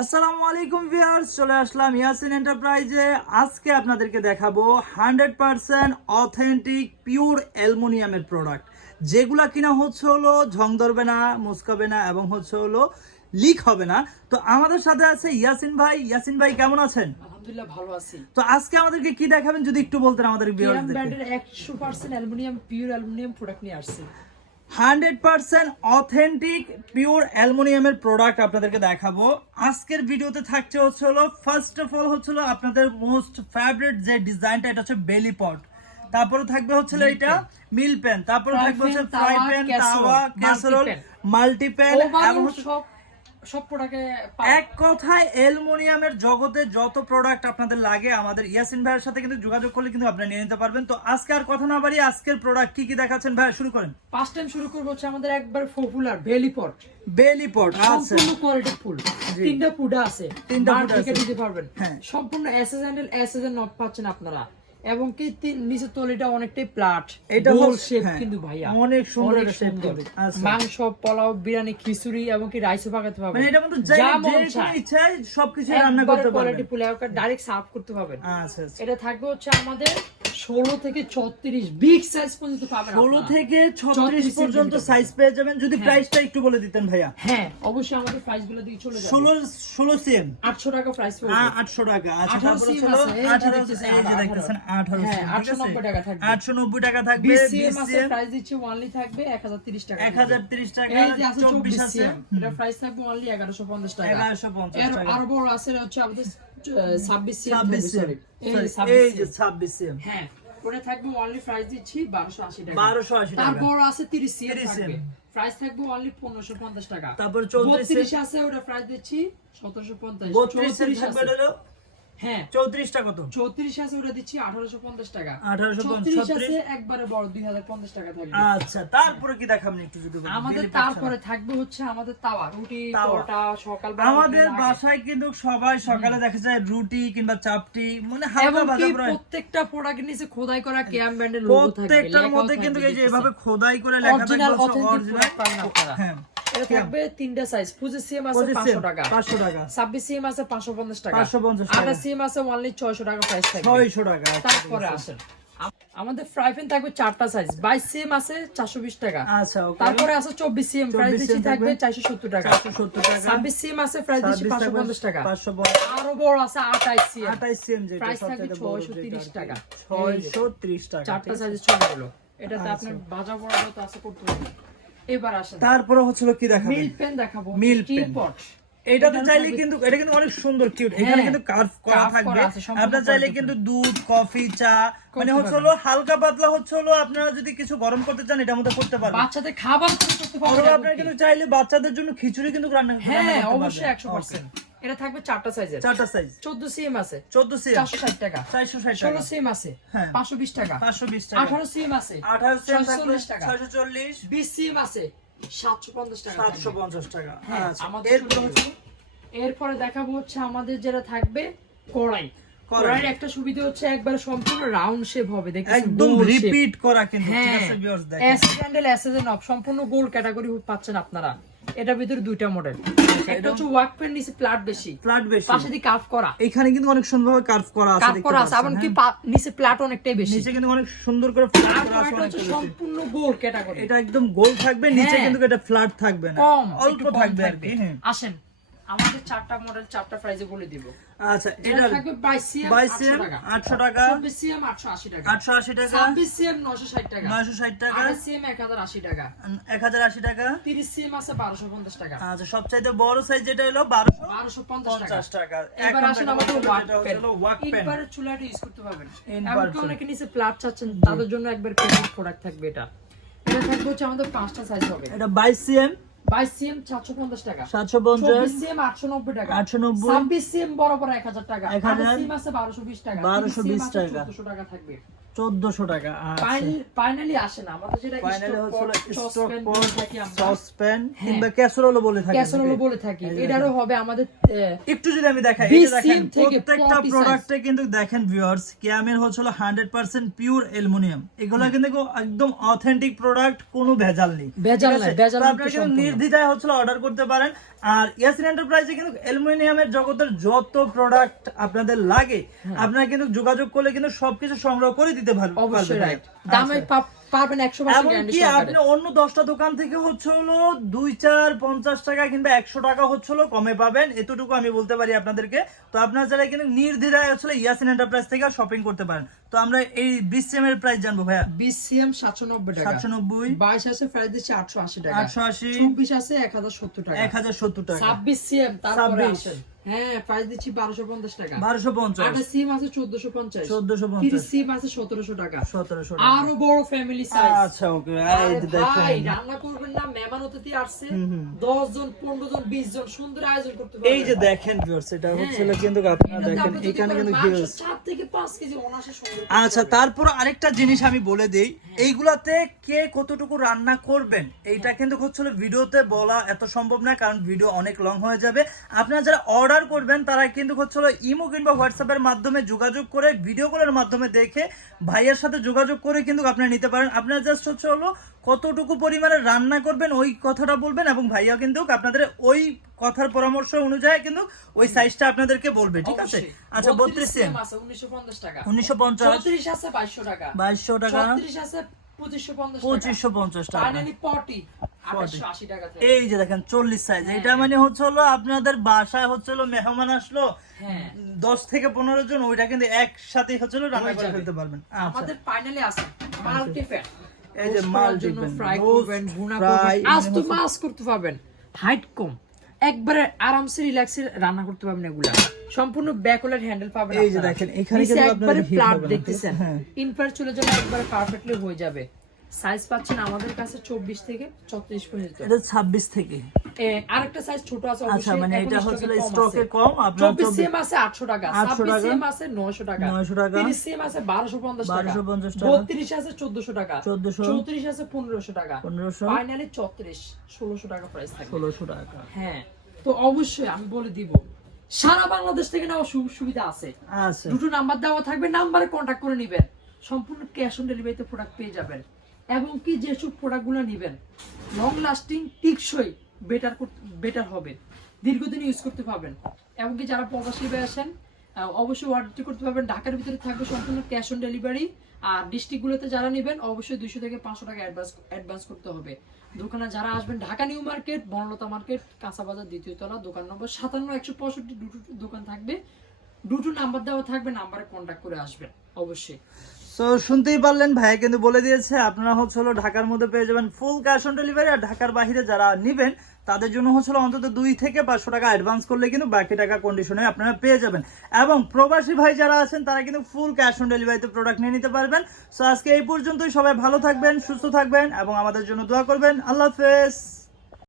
আসসালামু আলাইকুম ভিউয়ার্স, চলে আসলাম ইয়াসিন এন্টারপ্রাইজে। আজকে আপনাদেরকে দেখাবো 100% অথেন্টিক পিওর অ্যালুমিনিয়ামের প্রোডাক্ট, যেগুলা কিনা হচ্ছে হলো ঝং ধরবে না, মুচকাবে না এবং হচ্ছে হলো লিক হবে না। তো আমাদের সাথে আছে ইয়াসিন ভাই। ইয়াসিন ভাই কেমন আছেন? আলহামদুলিল্লাহ ভালো আছি। তো আজকে আমাদেরকে কি দেখাবেন যদি একটু বলতেন আমাদের ভিউয়ার্সদের। ব্র্যান্ডের 100% অ্যালুমিনিয়াম পিওর অ্যালুমিনিয়াম প্রোডাক্ট নিয়ে আসছি। 100% অথেন্টিক পিওর অ্যালুমিনিয়ামের প্রোডাক্ট আপনাদেরকে দেখাবো। আজকের ভিডিওতে থাকছে হচ্ছে হলো ফার্স্ট অফ অল হচ্ছে হলো আপনাদের মোস্ট ফেভারিট যে ডিজাইনটা, এটা হচ্ছে বেলি পট। তারপরে থাকবে হচ্ছে এটা মিল পেন, তারপরে থাকবে হচ্ছে ফ্রাই প্যান, তাওয়া, ক্যাসারোল, মাল্টি প্যান এবং সব প্রোডাক্টে এক কথায় অ্যালুমিনিয়ামের জগতে যত প্রোডাক্ট আপনাদের লাগে আমাদের ইয়াসিন ভাইয়ের সাথে কিন্তু যোগাযোগ করলে কিন্তু আপনারা নিয়ে নিতে পারবেন। তো আজকে আর কথা না বাড়িয়ে আজকের প্রোডাক্ট কি কি দেখাচ্ছেন ভাই, শুরু করেন। ফার্স্ট টাইম শুরু করব হচ্ছে আমাদের একবার পপুলার বেলি পট। বেলি পট আছে, সম্পূর্ণ কোয়ালিটি ফুল, তিনটা পুডা আছে, তিনটা পুডা আছে, দিতে পারবেন। হ্যাঁ, সম্পূর্ণ এসএস হ্যান্ডেল, এসএস এর নট পাচ্ছেন আপনারা, এবং কি নিচে তলিটা অনেকটাই প্লাট, এটা গোল শেপ হ্যাঁ, কিন্তু ভাইয়া অনেক সুন্দর একটা শেপ সুন্দর। আছে। মাংস, পোলাও, বিরিয়ানি, খিচুড়ি এবং কি রাইসও পাকাতে পারবেন, মানে এটার মধ্যে যা ইচ্ছা সবকিছু রান্না করতে পারবেন, কোয়ালিটি ফুল এবং ডাইরেক্ট সার্ভ করতে পারবেন। আচ্ছা আচ্ছা। এটা থাকবে হচ্ছে আমাদের 16 থেকে 36 বিগ সাইজ পর্যন্ত পাবেন, 16 থেকে 36 পর্যন্ত সাইজ পেয়ে যাবেন। যদি প্রাইসটা একটু বলে দিতেন ভাইয়া। হ্যাঁ অবশ্যই, আমাদের প্রাইসগুলো দিয়ে চলে যাবে। 16 সিএম 800 টাকা প্রাইস পড়বে। 800 টাকা। আচ্ছা, 18 তারপরে সিএম হলো আছে, এই 18 দেখতেছেন, এই যে দেখতেছেন 18 হ্যাঁ, সিএম, 890 টাকা থাকবে। 890 টাকা থাকবে। 20 সিএম 20 আছে, সিএম প্রাইস দিচ্ছি অনলি থাকবে 1030 টাকা। 1030 টাকা। এই যে আছে 24 আছে, সিএম, এটা প্রাইস থাকবে অনলি 1150 টাকা। 1150 এর টাকা। আরো বড় আছে হচ্ছে আমাদের 26 সিএম, 26 সিএম, এই যে এই যে 26 26 সিএম, হ্যাঁ, ওটা থাকবে অনলি প্রাইস দিচ্ছি 1280 টাকা। 1280 টাকা। তারপর আছে 30 সিএম 30 থাকবে, সিএম, প্রাইস থাকবে অনলি 1550 টাকা। তারপর 34 32 আছে, ওটা প্রাইস দিচ্ছি 1750। 32 থাকবে হলো, হ্যাঁ 34 টা কত? 34 আছে, ওটা দিচ্ছি 1850 টাকা। 1850 36 আছে একবারে বড় 2050 টাকা থাকবে। আচ্ছা, তারপরে কি দেখাবেন একটু যদি বলেন। আমাদের তারপরে থাকবে হচ্ছে আমাদের তাওয়া, রুটি, পরোটা সকালবেলা আমাদের বাসায় কিন্তু সবাই সকালে দেখা যায় রুটি কিংবা চাপটি, মানে হালকা ভাজা প্রায় প্রত্যেকটা প্রোডাক্টের নিচে খোদাই করা ক্যাম ব্র্যান্ডের লোগো থাকবে, প্রত্যেকটার মধ্যে কিন্তু এই যে এভাবে খোদাই করে লেখা থাকবে অরিজিনাল অথেন্টিক অরিজিনাল। পাবেন আপনারা। হ্যাঁ, এটা থাকবে তিনটা সাইজ, 25 সিএম আছে 500 টাকা, 500 টাকা, 26 সিএম আছে 550 টাকা, 550 টাকা, 28 সিএম আছে অনলি 600 টাকা প্রাইস থাকবে। 600 টাকা। তারপরে আসেন আমাদের ফ্রাই প্যান থাকবে চারটা সাইজ, 22 সিএম আছে 420 টাকা। আচ্ছা, ওকে। তারপরে আছে 24 সিএম, প্রাইস দিচ্ছি থাকবে 470 টাকা। 470 টাকা। 26 সিএম আছে, প্রাইস দিচ্ছি 550 টাকা। 550। আরো বড় আছে 28 সিএম, 28 সিএম, যেটা প্রাইস থাকবে সবচেয়ে বড়, 630 টাকা। 630 টাকা। চারটা সাইজের ছবি হলো, এটাতে আপনার ভাজা বড় তো আছে করতে হবে। এবার আসেন তারপরে হচ্ছিল কি দেখাবেন? মিল পেন দেখাবো, মিল টি পেন। পট। এটাতে চাইলে কিন্তু এটা কিন্তু অনেক সুন্দর কিউট, এখানে হ্যাঁ, কিন্তু কার্ভ করা কার্ভ থাকবে। করা আছে, সম্পূর্ণ আপনারা চাইলে quality কিন্তু দুধ, কফি, চা, মানে হচ্ছে হলো হালকা পাতলা হচ্ছে হলো আপনারা যদি কিছু গরম করতে চান এটার মধ্যে করতে পারবেন। বাচ্চাদের খাবার তৈরি করতে অথবা পারবেন আপনারা কিন্তু চাইলে বাচ্চাদের জন্য খিচুড়ি কিন্তু রান্না করতে হ্যাঁ পারবেন। অবশ্যই 100%। এটা থাকবে চারটা সাইজের, চারটা সাইজ, 14 সিএম আছে 14 সিএম 460 টাকা, 460 টাকা, 16 সিএম আছে হ্যাঁ 520 টাকা, 520 টাকা, 18 সিএম আছে 18 সিএম 640 টাকা, 640, 20 সিএম আছে 750 টাকা, 750 টাকা। হ্যাঁ, আচ্ছা, আমাদের এরপর হচ্ছে এরপরে দেখাবো হচ্ছে আমাদের যেটা থাকবে কড়াই। কড়াইয়ের একটা সুবিধা হচ্ছে একবার সম্পূর্ণ রাউন্ড শেপ হবে, দেখেন একদম রিপিট করা কিন্তু, ঠিক হ্যাঁ আছে ভিউয়ার্স দেখেন। এস হ্যান্ডেল এসএস এর নব সম্পূর্ণ গোল ক্যাটাগরি পাচ্ছেন আপনারা। এটার ভিতরে দুইটা মডেল, একটা হচ্ছে ওয়ার্ক পেন, নিচে প্লাট বেশি, ফ্ল্যাট বেশি, পাশে দিয়ে কার্ভ করা, এখানে কিন্তু অনেক সুন্দরভাবে কার্ভ করা আছে, কার্ভ দেখতে করা আছে, পাচ্ছেন, এমনকি হ্যাঁ। নিচে প্লাট অনেকটাই বেশি। নিচে কিন্তু অনেক সুন্দর করে ফ্ল্যাট আর করা আছে, কড়াইটা অনেক হচ্ছে বেশি। সম্পূর্ণ গোল ক্যাটাগরি, এটা একদম গোল থাকবে, নিচে হ্যাঁ। কিন্তু এটা ফ্ল্যাট থাকবে না, কম অল্প একটু কম থাকবে আর কি। হ্যাঁ, আসেন আমাদের চারটা মডেল চারটা প্রাইসে বলে দিব। আচ্ছা, এটা এটা থাকবে 22 সিএম 22 800 টাকা, 800 টাকা, 24 সিএম 880 টাকা, 880 টাকা, 26 সিএম 960 টাকা, 960 টাকা, 28 সিএম 1080 টাকা, 1080 টাকা, 30 সিএম আছে 1250 টাকা, আচ্ছা সবচাইতে বড় সাইজ যেটা হলো 1250 1250 টাকা। টাকা। এবার আসেন আমাদের wok pan, wok pan, inverter চুলাটা ইউজ করতে পারবেন। ইনভার্টার এমনকি অনেকে নিচে প্লাট চাচ্ছেন, তাদের জন্য একবার পেমেন্ট প্রোডাক্ট থাকবে। এটা এটা থাকবে হচ্ছে আমাদের পাঁচটা সাইজ হবে, এটা 22 সিএম 22 সিএম 750 টাকা, 750, 24 সিএম 890 টাকা, 890, 26 সিএম বরাবর 1000 টাকা, 1000, 28 সিএম আছে 1220 টাকা, 1220 30 সিএম আছে টাকা। 1400 টাকা থাকবে। 1400 টাকা। ফাইনালি আসে না আমাদের যেটা ফাইনালি হচ্ছে স্টক সসপ্যান পট, থাকি আমরা, সসপ্যান হ্যাঁ। কিংবা ক্যাসেরোলও বলে থাকি। ক্যাসেরোল বলে থাকি। এটারও হবে আমাদের একটু যদি আমি দেখাই, এই যে দেখেন BCM থেকে প্রত্যেকটা 40 প্রোডাক্টে কিন্তু দেখেন ভিউয়ার্স, ক্যামের হচ্ছে 100% পিওর অ্যালুমিনিয়াম। এগুলো কিন্তু একদম অথেন্টিক প্রোডাক্ট, কোনো ভেজাল নেই। ভেজাল ঠিক আছে? নাই, ভেজাল তো মুক্ত আপনারা কিন্তু সম্পূর্ণ। নির্দ্বিধায় হচ্ছে অর্ডার করতে পারেন। আর ইয়াসিন এন্টারপ্রাইজে কিন্তু অ্যালুমিনিয়ামের জগতের যত প্রোডাক্ট আপনাদের লাগে, আপনারা কিন্তু যোগাযোগ করলে কিন্তু সবকিছু সংগ্রহ করে দিতে পারবেন। অবশ্যই রাইট, আচ্ছা। দামে পারবেন 100% এবং গ্যারান্টি কি সহকারে। আপনি অন্য 10টা দোকান থেকে হচ্ছে হলো 2-4-50 টাকা কিংবা 100 টাকা হচ্ছে হলো কমে পাবেন, এতটুকু আমি বলতে পারি আপনাদেরকে। তো আপনারা যারা কিন্তু নির্দ্বিধায় হচ্ছে ইয়াসিন এন্টারপ্রাইজ থেকে শপিং করতে পারেন। তো আমরা এই BCM এর প্রাইস জানবো ভাইয়া। BCM 790 টাকা, 790, 22 আছে প্রাইস দিচ্ছে 880 টাকা, 880, 24 আছে 1070 টাকা, 1070 টাকা, 26 CM তারপরে 26, আসেন, হ্যাঁ প্রাইস দিচ্ছি 1250 টাকা, 1250, 8 সিম আছে 1450, 1450, 30 সিম আছে 1700 টাকা, 1700 টাকা। আরো বড় ফ্যামিলি সাইজ। আচ্ছা ওকে, আরে এই দেখেন ভাই রান্না করবেন না, মেহমান অতিথি আসছে 10 জন 15 জন 20 জন, সুন্দর আয়োজন করতে পারবেন। এই যে দেখেন ভিউয়ার্স, এটা হচ্ছে কিন্তু আপনারা দেখেন এখানে কিন্তু হিউজ। 4 থেকে 5 কেজি অনাসে সুন্দর। আচ্ছা, তারপর আরেকটা জিনিস আমি বলে দেই, এইগুলাতে কে কতটুকু রান্না করবেন এইটা কিন্তু হচ্ছিল ভিডিওতে বলা এত সম্ভব না, কারণ ভিডিও অনেক লং হয়ে যাবে। আপনারা যারা অর্ডার করবেন তারা কিন্তু হচ্ছিল ইমো কিংবা হোয়াটসঅ্যাপের মাধ্যমে যোগাযোগ করে, ভিডিও কলের মাধ্যমে দেখে ভাইয়ের সাথে যোগাযোগ করে কিন্তু আপনারা নিতে পারেন। আপনারা জাস্ট হচ্ছে হলো কতটুকু পরিমাণে রান্না করবেন ওই কথাটা বলবেন, এবং ভাইয়া কিন্তু আপনাদের ওই কথার পরামর্শ অনুযায়ী কিন্তু ওই সাইজটা আপনাদেরকে বলবে, ঠিক আছে? আচ্ছা 32 সিএম আছে 1950 টাকা, 1950, 34 আছে 2200 টাকা, 2200 টাকা, 36 আছে 2550 টাকা, 2550 টাকা, ফাইনালি 40 880 টাকা থেকে। এই যে দেখেন 40 সাইজ। এটা মানে হচ্ছে হলো আপনাদের বাসায় হচ্ছে হলো মেহমান আসলো, হ্যাঁ 10 থেকে 15 জন, ওইটা কিন্তু একসাথে হচ্ছে হলো রান্না হয়ে করে যাবে। ফেলতে পারবেন। আচ্ছা, আমাদের ফাইনালি আছে মাল্টিপ্যাক, এই যে মাল জন্য দেখবেন, ফ্রাই রোস্ট, করবেন, ভুনা ফ্রাই, করবেন, আজ তো মাছ করতে পারবেন, হাইট কম, একবারে আরামসে রিল্যাক্সে রান্না করতে পারবেন। এগুলা সম্পূর্ণ ব্যাকওয়ার্ড হ্যান্ডেল পাবেন। এই যে দেখেন এখানে নিচে কিন্তু একবারে আপনাদের হিট প্লাট হবে না, দেখতেছেন, হ্যাঁ। ইনফার চলে যাবে, একবারে পারফেক্টলি হয়ে যাবে। সাইজ পাচ্ছেন আমাদের কাছে 24 থেকে 34 পর্যন্ত। এটা 26 থেকে। আরেকটা সাইজ ছোট আছে আচ্ছা, অবশ্যই, মানে এখন এটা হচ্ছে স্টকে কম স্টকে আছে। কম, আপনার 24 সিএম আছে 800 টাকা, 800 26 টাকা, সিএম আছে 900 টাকা, 900 টাকা, 30 সিএম আছে 1250 টাকা, 1250 টাকা, 32 আছে 1400 টাকা, 1400, 34 আছে 1500 টাকা, 1500, ফাইনালি 34 1600 টাকা প্রাইস থাকবে। 1600 টাকা। হ্যাঁ, তো অবশ্যই আমি বলে দিব সারা বাংলাদেশ থেকে নেওয়ার সুবিধা আছে। আচ্ছা, দুটো নাম্বার দেওয়া থাকবে, নাম্বারে কন্ট্যাক্ট করে নেবেন, সম্পূর্ণ ক্যাশ অন ডেলিভারিতে প্রোডাক্ট পেয়ে যাবেন। এবং কি যেসব প্রোডাক্টগুলো নেবেন লং লাস্টিং, টিকসই, বেটার হবে, দীর্ঘদিন ইউজ করতে পারবেন। এবং কি যারা প্রবাসী আসেন অবশ্যই অর্ডারটি করতে পারবেন। ঢাকার ভিতরে থাকবে সম্পূর্ণ ক্যাশ অন ডেলিভারি। আর ডিস্ট্রিক্টগুলোতে যারা নেবেন অবশ্যই 200 থেকে 500 টাকা অ্যাডভান্স করতে হবে। দোকানে যারা আসবেন Dhaka new market, Banalata market, কাঁচা বাজার, দ্বিতীয় তলা, দোকান নম্বর 57 165, দুটো দোকান থাকবে, দুটো নাম্বার দেওয়া থাকবে, নাম্বারে কন্ট্যাক্ট করে আসবেন অবশ্যই। সো শুনতেই পারলেন, ভাইয়া কিন্তু বলে দিয়েছে আপনারা হচ্ছে হলো ঢাকার মধ্যে পেয়ে যাবেন ফুল ক্যাশ অন ডেলিভারি। আর ঢাকার বাইরে যারা নেবেন তাদের জন্য হচ্ছে হলো অন্তত 2 থেকে 500 টাকা অ্যাডভান্স করলে কিন্তু বাকি টাকা কন্ডিশনে আপনারা পেয়ে যাবেন। এবং প্রবাসী ভাই যারা আছেন তারা কিন্তু ফুল ক্যাশ অন ডেলিভারিতে প্রোডাক্ট নিয়ে নিতে পারবেন। সো আজকে এই পর্যন্তই, সবাই ভালো থাকবেন, সুস্থ থাকবেন এবং আমাদের জন্য দোয়া করবেন। আল্লাহ হাফেজ।